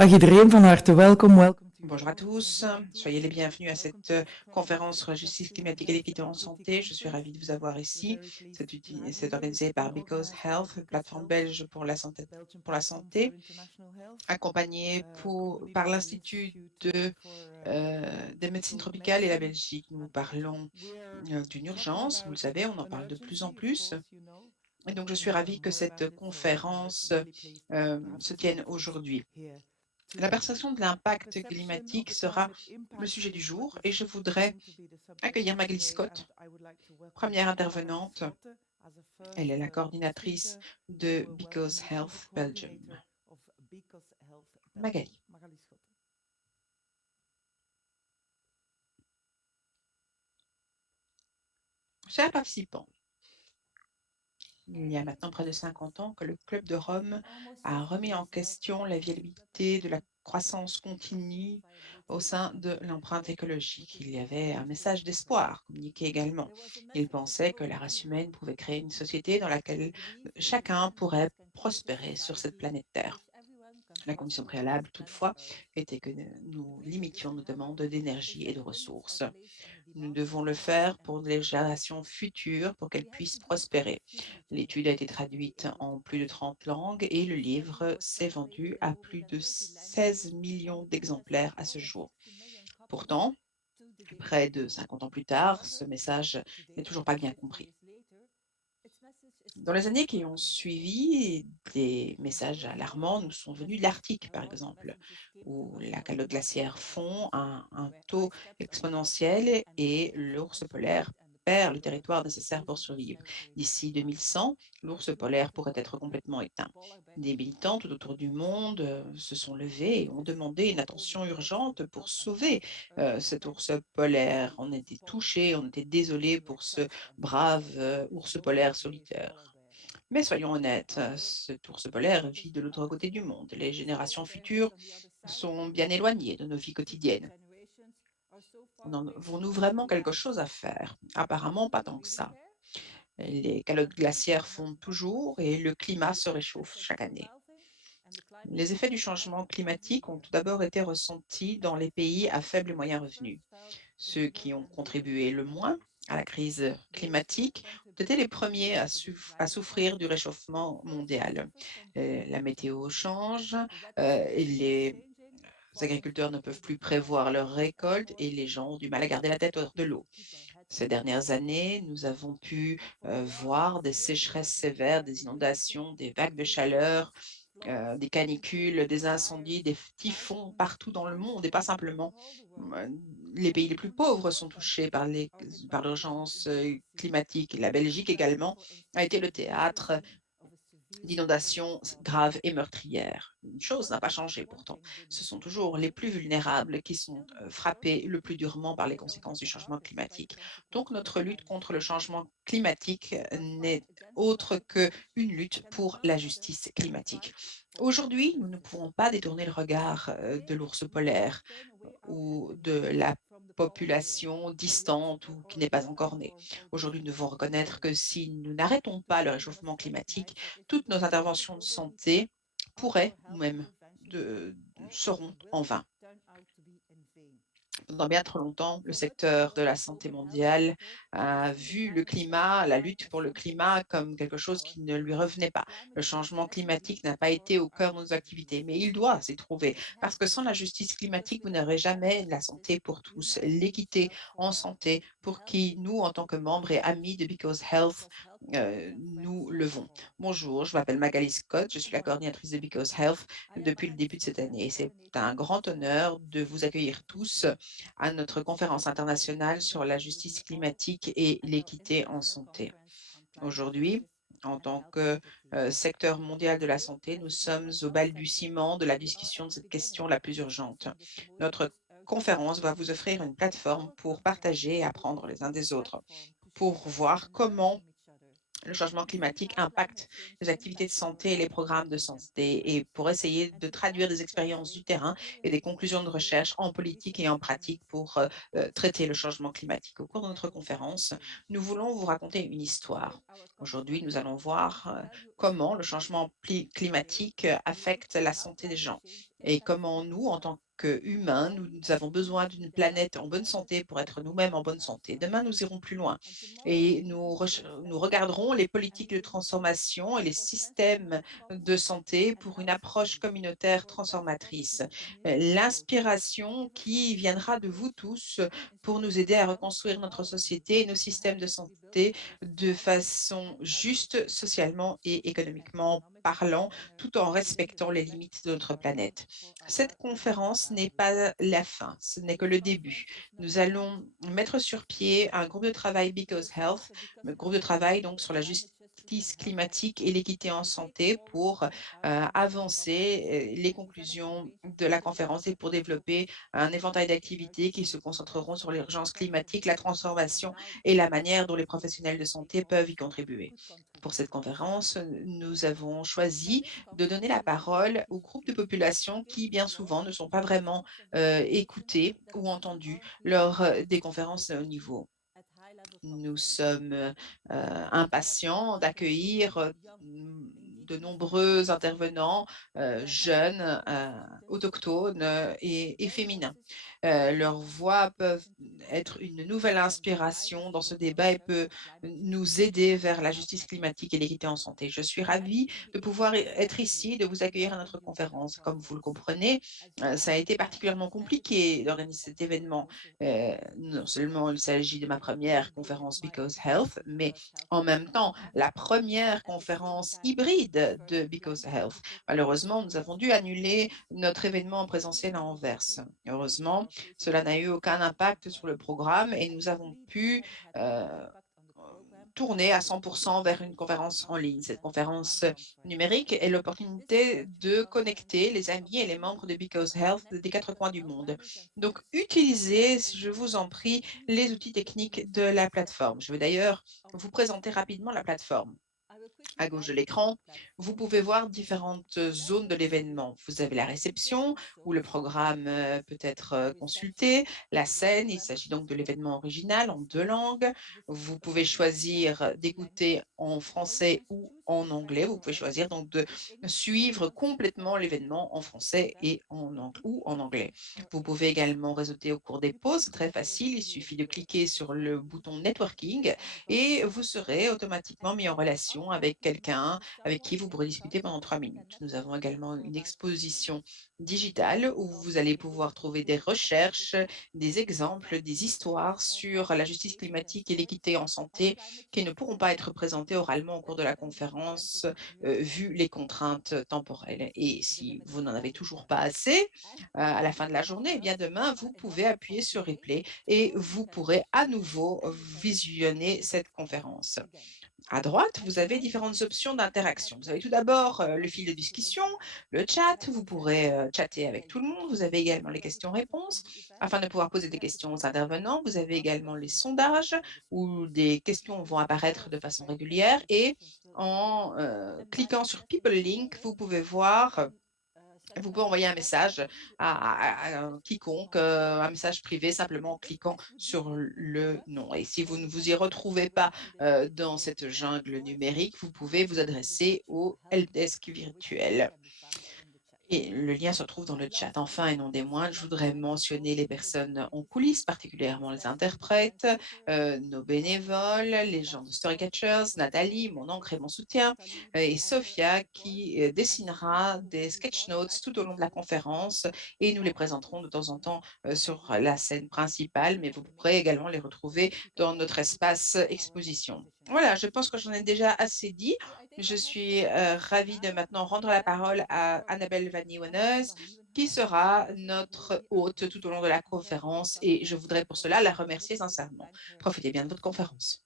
Dag iedereen, van harte welkom. Bonjour à tous, soyez les bienvenus à cette conférence sur la justice climatique et l'équité en santé. Je suis ravie de vous avoir ici. C'est organisé par Because Health, plateforme belge pour la santé, accompagnée par l'Institut des médecines tropicales et la Belgique. Nous parlons d'une urgence, vous le savez, on en parle de plus en plus. Et donc, je suis ravie que cette conférence se tienne aujourd'hui. La perception de l'impact climatique sera le sujet du jour et je voudrais accueillir Magali Scott, première intervenante. Elle est la coordinatrice de Because Health Belgium. Magali. Chers participants, il y a maintenant près de 50 ans que le Club de Rome a remis en question la viabilité de la croissance continue au sein de l'empreinte écologique. Il y avait un message d'espoir communiqué également. Il pensait que la race humaine pouvait créer une société dans laquelle chacun pourrait prospérer sur cette planète Terre. La condition préalable, toutefois, était que nous limitions nos demandes d'énergie et de ressources. Nous devons le faire pour les générations futures, pour qu'elles puissent prospérer. L'étude a été traduite en plus de 30 langues et le livre s'est vendu à plus de 16 millions d'exemplaires à ce jour. Pourtant, près de 50 ans plus tard, ce message n'est toujours pas bien compris. Dans les années qui ont suivi, des messages alarmants nous sont venus de l'Arctique, par exemple, où la calotte glaciaire fond à un taux exponentiel et l'ours polaire perd le territoire nécessaire pour survivre. D'ici 2100, l'ours polaire pourrait être complètement éteint. Des militants tout autour du monde se sont levés et ont demandé une attention urgente pour sauver cet ours polaire. On était touchés, on était désolés pour ce brave ours polaire solitaire. Mais soyons honnêtes, cet ours polaire vit de l'autre côté du monde. Les générations futures sont bien éloignées de nos vies quotidiennes. En avons-nous vraiment quelque chose à faire? Apparemment, pas tant que ça. Les calottes glaciaires fondent toujours et le climat se réchauffe chaque année. Les effets du changement climatique ont tout d'abord été ressentis dans les pays à faible et moyen revenu. Ceux qui ont contribué le moins à la crise climatique ont été les premiers à souffrir du réchauffement mondial. La météo change, et les agriculteurs ne peuvent plus prévoir leurs récoltes et les gens ont du mal à garder la tête hors de l'eau. Ces dernières années, nous avons pu voir des sécheresses sévères, des inondations, des vagues de chaleur, des canicules, des incendies, des typhons partout dans le monde et pas simplement les pays les plus pauvres sont touchés par l'urgence climatique. La Belgique également a été le théâtre d'inondations graves et meurtrières. Une chose n'a pas changé pourtant. Ce sont toujours les plus vulnérables qui sont frappés le plus durement par les conséquences du changement climatique. Donc notre lutte contre le changement climatique n'est autre qu'une lutte pour la justice climatique. Aujourd'hui, nous ne pouvons pas détourner le regard de l'ours polaire ou de la population distante ou qui n'est pas encore née. Aujourd'hui, nous devons reconnaître que si nous n'arrêtons pas le réchauffement climatique, toutes nos interventions de santé pourraient ou même seront en vain. Pendant bien trop longtemps, le secteur de la santé mondiale a vu le climat, la lutte pour le climat comme quelque chose qui ne lui revenait pas. Le changement climatique n'a pas été au cœur de nos activités, mais il doit s'y trouver parce que sans la justice climatique, vous n'aurez jamais la santé pour tous, l'équité en santé pour qui nous, en tant que membres et amis de Because Health, nous levons. Bonjour, je m'appelle Magali Scott, je suis la coordinatrice de Because Health depuis le début de cette année. C'est un grand honneur de vous accueillir tous à notre conférence internationale sur la justice climatique et l'équité en santé. Aujourd'hui, en tant que secteur mondial de la santé, nous sommes au balbutiement de la discussion de cette question la plus urgente. Notre conférence va vous offrir une plateforme pour partager et apprendre les uns des autres, pour voir comment le changement climatique impacte les activités de santé et les programmes de santé et pour essayer de traduire des expériences du terrain et des conclusions de recherche en politique et en pratique pour traiter le changement climatique. Au cours de notre conférence, nous voulons vous raconter une histoire. Aujourd'hui, nous allons voir comment le changement climatique affecte la santé des gens. et comment nous, en tant qu'humains, nous avons besoin d'une planète en bonne santé pour être nous-mêmes en bonne santé. Demain, nous irons plus loin et nous regarderons les politiques de transformation et les systèmes de santé pour une approche communautaire transformatrice. L'inspiration qui viendra de vous tous pour nous aider à reconstruire notre société et nos systèmes de santé de façon juste, socialement et économiquement parlant, tout en respectant les limites de notre planète. Cette conférence n'est pas la fin, ce n'est que le début. Nous allons mettre sur pied un groupe de travail Because Health, un groupe de travail donc sur la justice climatique et l'équité en santé pour avancer les conclusions de la conférence et pour développer un éventail d'activités qui se concentreront sur l'urgence climatique, la transformation et la manière dont les professionnels de santé peuvent y contribuer. Pour cette conférence, nous avons choisi de donner la parole aux groupes de population qui, bien souvent, ne sont pas vraiment écoutés ou entendus lors des conférences de haut niveau. Nous sommes impatients d'accueillir de nombreux intervenants jeunes, autochtones et féminins. Leurs voix peuvent être une nouvelle inspiration dans ce débat et peut nous aider vers la justice climatique et l'équité en santé. Je suis ravie de pouvoir être ici, de vous accueillir à notre conférence. Comme vous le comprenez, ça a été particulièrement compliqué d'organiser cet événement. Non seulement il s'agit de ma première conférence Because Health, mais en même temps, la première conférence hybride de Because Health. Malheureusement, nous avons dû annuler notre événement en présentiel à Anvers. Heureusement, cela n'a eu aucun impact sur le programme et nous avons pu euh, tourner à 100% vers une conférence en ligne. Cette conférence numérique est l'opportunité de connecter les amis et les membres de Because Health des quatre coins du monde. Donc, utilisez, je vous en prie, les outils techniques de la plateforme. Je vais d'ailleurs vous présenter rapidement la plateforme. À gauche de l'écran, vous pouvez voir différentes zones de l'événement. Vous avez la réception où le programme peut être consulté, la scène, il s'agit donc de l'événement original en deux langues. Vous pouvez choisir d'écouter en français ou en anglais. Vous pouvez choisir donc de suivre complètement l'événement en français et ou en anglais. Vous pouvez également réseauter au cours des pauses, c'est très facile, il suffit de cliquer sur le bouton networking et vous serez automatiquement mis en relation avec quelqu'un avec qui vous pourrez discuter pendant 3 minutes. Nous avons également une exposition digitale où vous allez pouvoir trouver des recherches, des exemples, des histoires sur la justice climatique et l'équité en santé qui ne pourront pas être présentées oralement au cours de la conférence vu les contraintes temporelles. Et si vous n'en avez toujours pas assez, à la fin de la journée, eh bien demain, vous pouvez appuyer sur replay et vous pourrez à nouveau visionner cette conférence. À droite, vous avez différentes options d'interaction. Vous avez tout d'abord le fil de discussion, le chat, vous pourrez chatter avec tout le monde. Vous avez également les questions-réponses afin de pouvoir poser des questions aux intervenants. Vous avez également les sondages où des questions vont apparaître de façon régulière et en cliquant sur People Link, vous pouvez envoyer un message à quiconque, un message privé, simplement en cliquant sur le nom. Et si vous ne vous y retrouvez pas dans cette jungle numérique, vous pouvez vous adresser au helpdesk virtuel. Et le lien se trouve dans le chat. Enfin, et non des moindres, je voudrais mentionner les personnes en coulisses, particulièrement les interprètes, nos bénévoles, les gens de Storycatchers, Nathalie, mon encre et mon soutien, et Sophia qui dessinera des sketch notes tout au long de la conférence et nous les présenterons de temps en temps sur la scène principale, mais vous pourrez également les retrouver dans notre espace exposition. Voilà, je pense que j'en ai déjà assez dit. Je suis ravie de maintenant rendre la parole à Annabelle Vannier-Wenneus, qui sera notre hôte tout au long de la conférence et je voudrais pour cela la remercier sincèrement. Profitez bien de votre conférence.